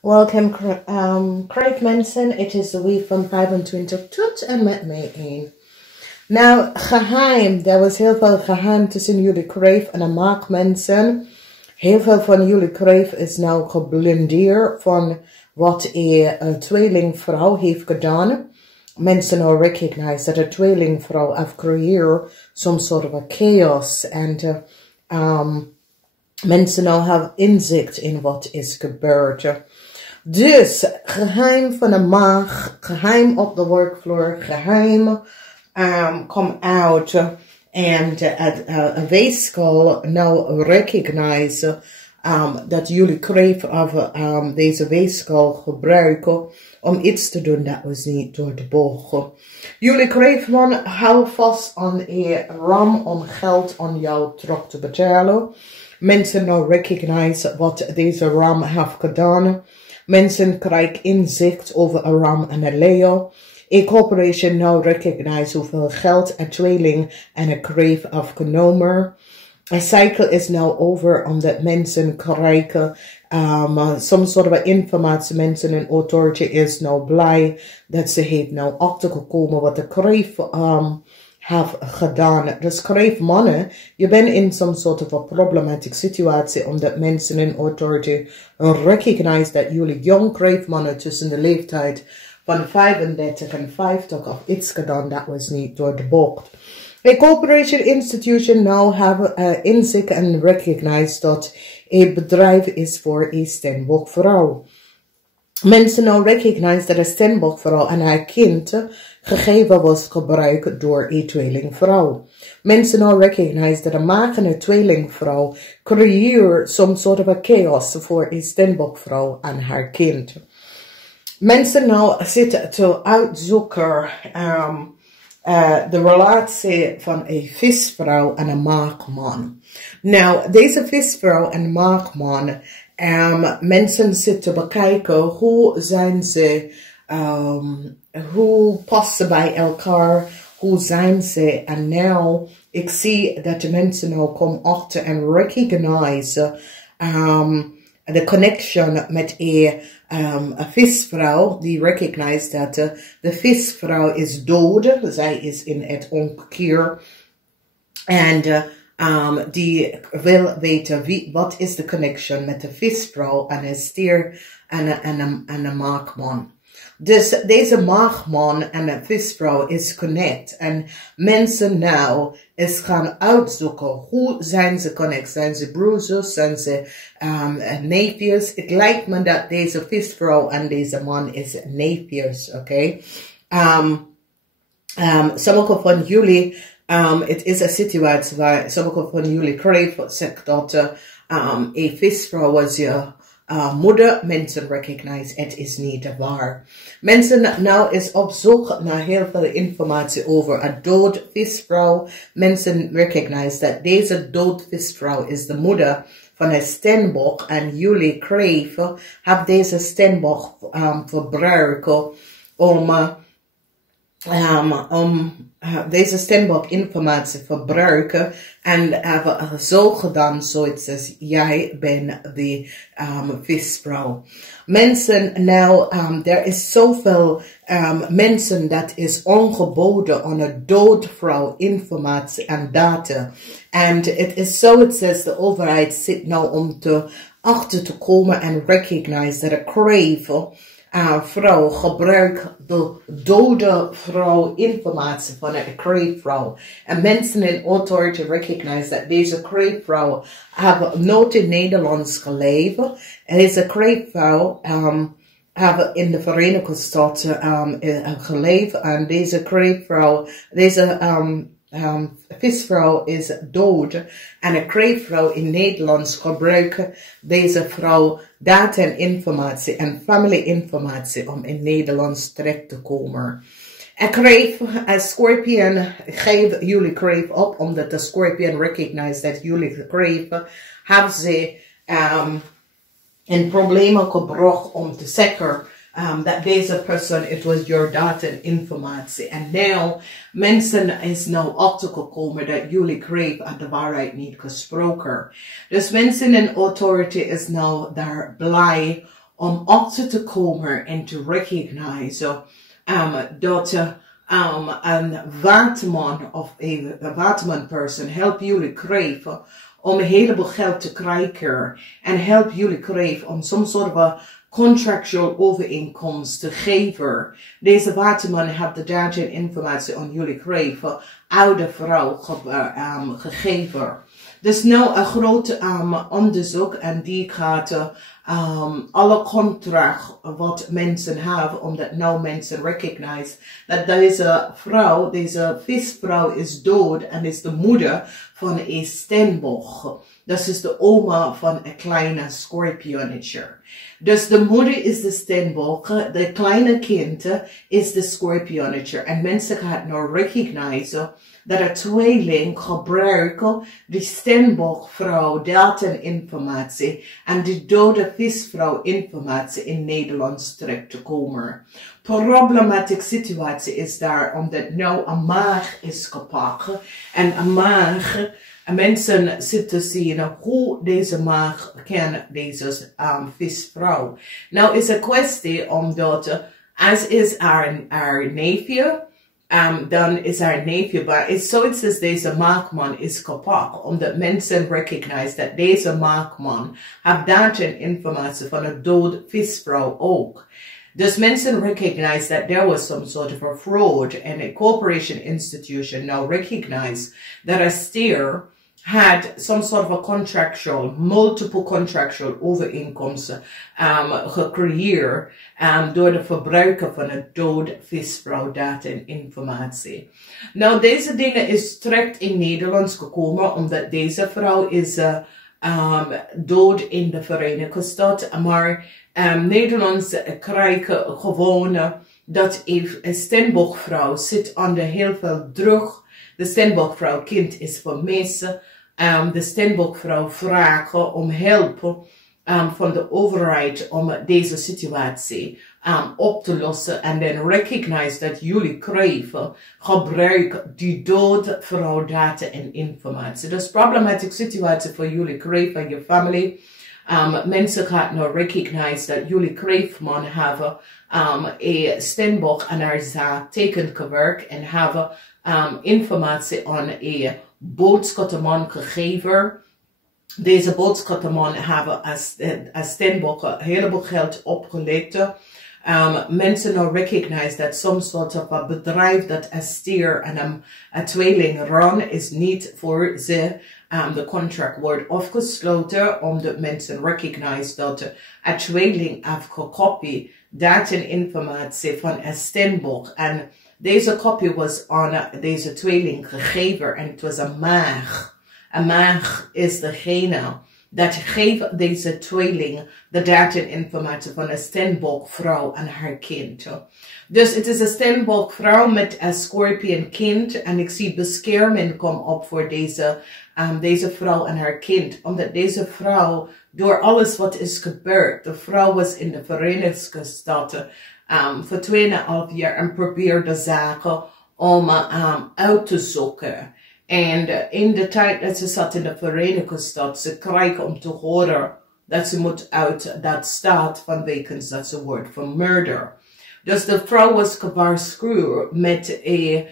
Welkom, Craig mensen. Het is de week van 25 tot en met mei 1. Nou, geheim. Er was heel veel geheim tussen jullie Craig en de maakmensen. Heel veel van jullie Craig is nou geblindeerd van wat een tweelingvrouw heeft gedaan. Mensen nou recognize dat een tweelingvrouw heeft gecreëerd some sort of a chaos. En mensen nou hebben inzicht in wat is gebeurd. Dus, geheim van de maag, geheim op de workvloer, geheim come out and a weeskal nou recognize dat jullie kreeg of deze weeskal gebruiken om iets te doen dat was niet door de bogen. Jullie kreeg van hou vast aan een ram om geld aan jou terug te betalen. Mensen nou recognize wat deze ram heeft gedaan. Mensen krijgen inzicht over een ram en een leo. A corporation now recognize hoeveel geld een tweeling en een kreef afgenomen. A cycle is now over omdat mensen krijgen some sort of informatie. Mensen en authority is nou blij dat ze heeft nou achtergekomen wat de kreef have gedaan. Dus kreef mannen, je bent in some sort of a problematic situatie omdat mensen in authority recognize dat jullie jong kreef mannen tussen de leeftijd van 35 en 50 of iets gedaan dat was niet door de bocht. A corporation institution now have inzicht en recognize dat een bedrijf is voor een Stenbock-vrouw. Mensen nou recognize dat een Stenbock-vrouw en haar kind gegeven was gebruikt door een tweelingvrouw. Mensen nou recognize dat een magere tweelingvrouw creëert some sort of a chaos voor een Stenbock-vrouw en haar kind. Mensen nou zitten te uitzoeken de relatie van een visvrouw en een maagman. Nou, deze visvrouw en maagman, mensen zitten bekijken hoe zijn ze, hoe passen bij elkaar, hoe zijn ze. En nou, ik zie dat de mensen nou komen achter en recognize de connection met een visvrouw, die recognize dat de visvrouw is dood, zij is in het onkeer. En die wil weten wat is de connection met de visvrouw en een stier en een maagman. Dus deze maagman en de visvrouw is connect. En mensen nou is gaan uitzoeken hoe zijn ze connect. Zijn ze broers, zijn ze neefjes. Het lijkt me dat deze visvrouw en deze man is neefjes, oké. Sommige van jullie, het is een situatie waar sommige van jullie krijgen zegt dat een visvrouw was je moeder. Mensen recognize het is niet waar. Mensen nou is op zoek naar heel veel informatie over een dood visvrouw. Mensen recognize dat deze dood visvrouw is de moeder van een Stenbock en jullie kreven hebben deze Stenbock verbruiken om deze Stenbock informatie verbruiken en hebben zo gedaan zoiets als jij bent de visvrouw. Mensen nou, er is zoveel mensen dat is ongeboden aan een doodvrouw informatie en data. En het is zoiets als de overheid zit nou om achter te komen en recognize dat een crave vrouw gebruikt de dode vrouw informatie van een kreefvrouw. En mensen in authority recognize dat deze kreefvrouw hebben nooit in Nederlands geleefd. En deze kreefvrouw hebben in de Verenigde Staten geleefd. En deze kreefvrouw, deze visvrouw is dood. En een kreefvrouw in Nederlands gebruikt deze vrouw data en informatie en family informatie om in Nederlands terecht te komen. En kreef, Scorpion, geef jullie kreef op, omdat de Scorpion recognize dat jullie kreef hebben ze in problemen gebracht om te zeggen that deze persoon, it was your data en informatie. En nu, mensen is nou achtergekomen dat jullie kreef aan de waarheid niet gesproken. Dus mensen in authority is nou daar blij om achter te komen en te recognizen dat een waterman of een waterman person helpt jullie krijgen om een heleboel geld te krijgen en helpt jullie krijgen om some soort van contractual overeenkomst te geven. Deze waterman heeft de data en informatie aan jullie krijgen, oude vrouw gegeven. Dus nou een groot onderzoek en die gaat alle contract wat mensen hebben, omdat nou mensen recognize dat deze vrouw, deze visvrouw is dood en is de moeder van een steenbok. Dat is de oma van een kleine scorpionnetje. Dus de moeder is de steenbok, de kleine kind is de scorpionnetje. En mensen gaan nou recognizen dat een tweeling gebruiken die steenbokvrouw data en informatie en die dode visvrouw informatie in Nederland terecht te komen. Problematische situatie is daar omdat nou een maag is gepakt en een maag. En mensen zitten zien hoe deze maag kan deze visvrouw. Nou is een kwestie omdat als is haar neefje, dan is haar neefje, maar is zoiets als deze maakman is kapot, omdat mensen recognize dat deze maakman heeft data en informatie van een dood visvrouw ook. Dus mensen recognize that there was some sort of a fraud and a corporation institution now recognize that a steer had some sort of a contractual, multiple contractual overeenkomsten gecreëerd door de verbruiker van een dood visvrouw data en informatie. Nou, deze dingen is terecht in Nederland gekomen omdat deze vrouw is dood in de Verenigde Staten, maar Nederlands krijgen gewoon dat een steenbokvrouw zit onder heel veel druk. De steenbokvrouw kind is vermist. De steenbokvrouw vragen om hulp van de overheid om deze situatie op te lossen. En dan recognize dat jullie krijgen gebruik die dode vrouw data en informatie. Dat is een problematische situatie voor jullie krijgen en je familie. Mensen gaan nou recognize dat jullie krijgman hebben een steenbok aan haar zaak tekengewerkt en hebben informatie aan een boodschappenman gegeven. Deze boodschappenman hebben als steenbok een heleboel geld opgelegd. Mensen nou recognize dat some sort of a bedrijf dat een stier en een tweeling run is niet voor ze. De contract wordt afgesloten omdat mensen recognize dat een tweeling heeft gekopieerd data en informatie van een steenbok. En deze kopie was aan deze tweeling gegeven en het was een maag. Een maag is degene dat geeft deze tweeling de data en informatie van een steenbokvrouw en haar kind. Dus het is een steenbokvrouw met een scorpion kind en ik zie bescherming komen op voor deze vrouw en haar kind. Omdat deze vrouw, door alles wat is gebeurd, de vrouw was in de Verenigde Staten voor 2,5 jaar en probeerde zaken om uit te zoeken. En in de tijd dat ze zat in de Verenigde Staten, ze krijgen om te horen dat ze moet uit dat staat vanwege dat ze wordt vermoord. Dus de vrouw was gewaarschuwd met een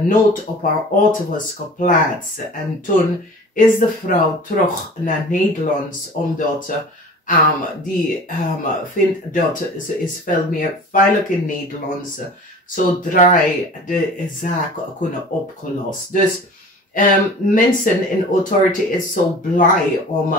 noot op haar auto was geplaatst. En toen is de vrouw terug naar Nederland omdat die vindt dat ze is veel meer veilig in Nederland zodra de zaken kunnen opgelost. Dus mensen in authority is zo blij om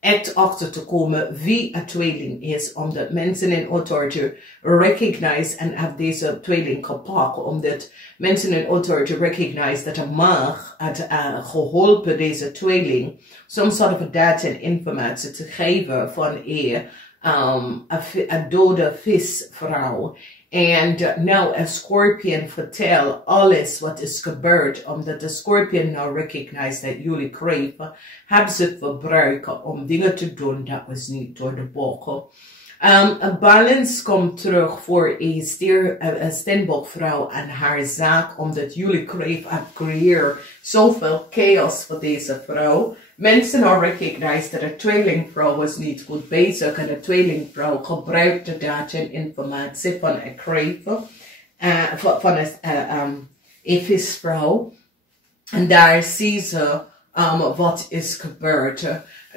echt achter te komen wie een tweeling is, omdat mensen in authority recognize en have deze tweeling gepakt, omdat mensen in authority recognize dat een maag had geholpen deze tweeling some sort of data en informatie te geven van een dode visvrouw. En nou, een scorpion vertelt alles wat is gebeurd, omdat de scorpion nou recognize dat jullie krijgen, hebben ze het verbruiken om dingen te doen dat was niet door de bogen. Een balance komt terug voor een steenbokvrouw en haar zaak, omdat jullie krijgen creëren zoveel chaos voor deze vrouw. Mensen nou recognize dat de tweelingvrouw was niet goed bezig en de tweelingvrouw gebruikte data en informatie van een kreeft, van een visvrouw. En daar zie ze wat is gebeurd.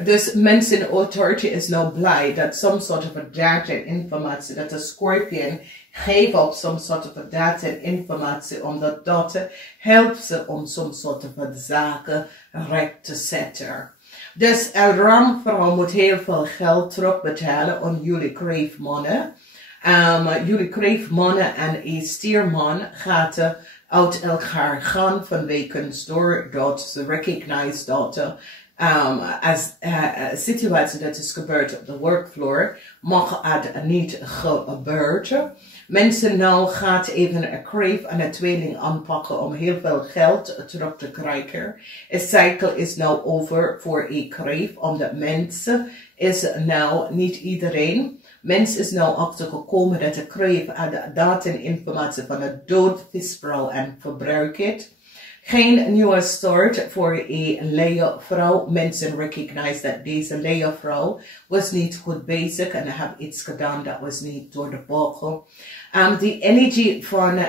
Dus mensen authority is nou blij dat some sort of data en informatie dat de scorpion geeft op some sort of data en informatie, omdat dat helpt ze om some sort of zaken recht te zetten. Dus een ramvrouw moet heel veel geld terugbetalen aan jullie kreeftmannen. Jullie kreeftmannen en een stierman gaat uit elkaar gaan vanwege doordat ze recognize dat als situatie dat is gebeurd op de workvloer, mag het niet gebeuren. Mensen nou gaat even een kreeft en een tweeling aanpakken om heel veel geld terug te krijgen. Het cycle is nou over voor een kreeft, omdat mensen is nou niet iedereen. Mens is nou achtergekomen dat de kreeft data en informatie van een dood visvrouw en verbruikt. Geen nieuwe start voor een leeuwvrouw. Mensen recognize dat deze leeuwvrouw was niet goed bezig en heeft iets gedaan dat was niet door de bogen. Die energie van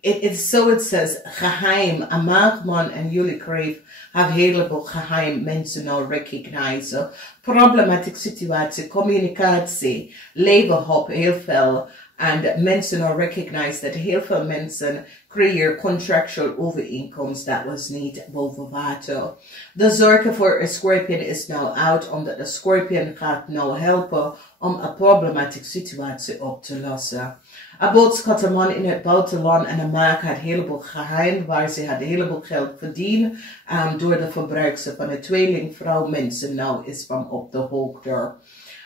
it says geheim, een maagman en jullie kreeft have heleboel geheim mensen nou recognize. Problematische situatie, communicatie, leven op heel veel. En mensen nou recognize dat heel veel mensen creëren contractual overeenkomst dat was niet boven water. De zorgen voor een scorpion is nou out, omdat de scorpion gaat nou helpen om een problematische situatie op te lossen. Een boodschappenman in het buitenland en een maak had heleboel geheim, waar ze had heleboel geld verdiend door de verbruikse van een tweelingvrouw. Mensen nou is van op de hoogte.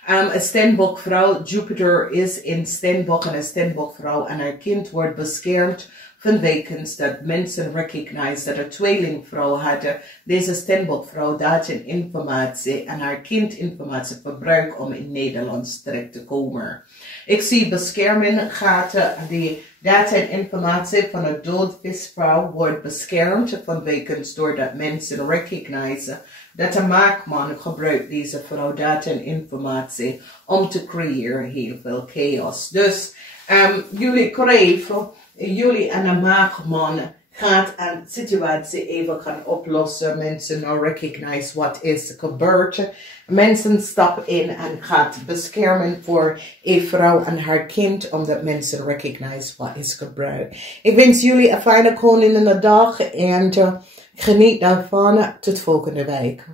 Een steenbokvrouw, Jupiter is in steenbok en een steenbokvrouw en haar kind wordt beschermd vanwege dat mensen recognize dat een tweelingvrouw had deze steenbokvrouw data en informatie en haar kind informatie verbruikt om in Nederland terecht te komen. Ik zie bescherming gaat die data en informatie van een doodvisvrouw wordt beschermd vanwege doordat mensen recognize dat de maakman gebruikt deze vrouw data en informatie om te creëren heel veel chaos. Dus jullie kreeft, jullie en de maakman gaat een situatie even gaan oplossen. Mensen nou recognize wat is gebeurd. Mensen stappen in en gaat beschermen voor een vrouw en haar kind, omdat mensen recognize wat is gebeurd. Ik wens jullie een fijne koningin dag en geniet daarvan. Tot volgende week.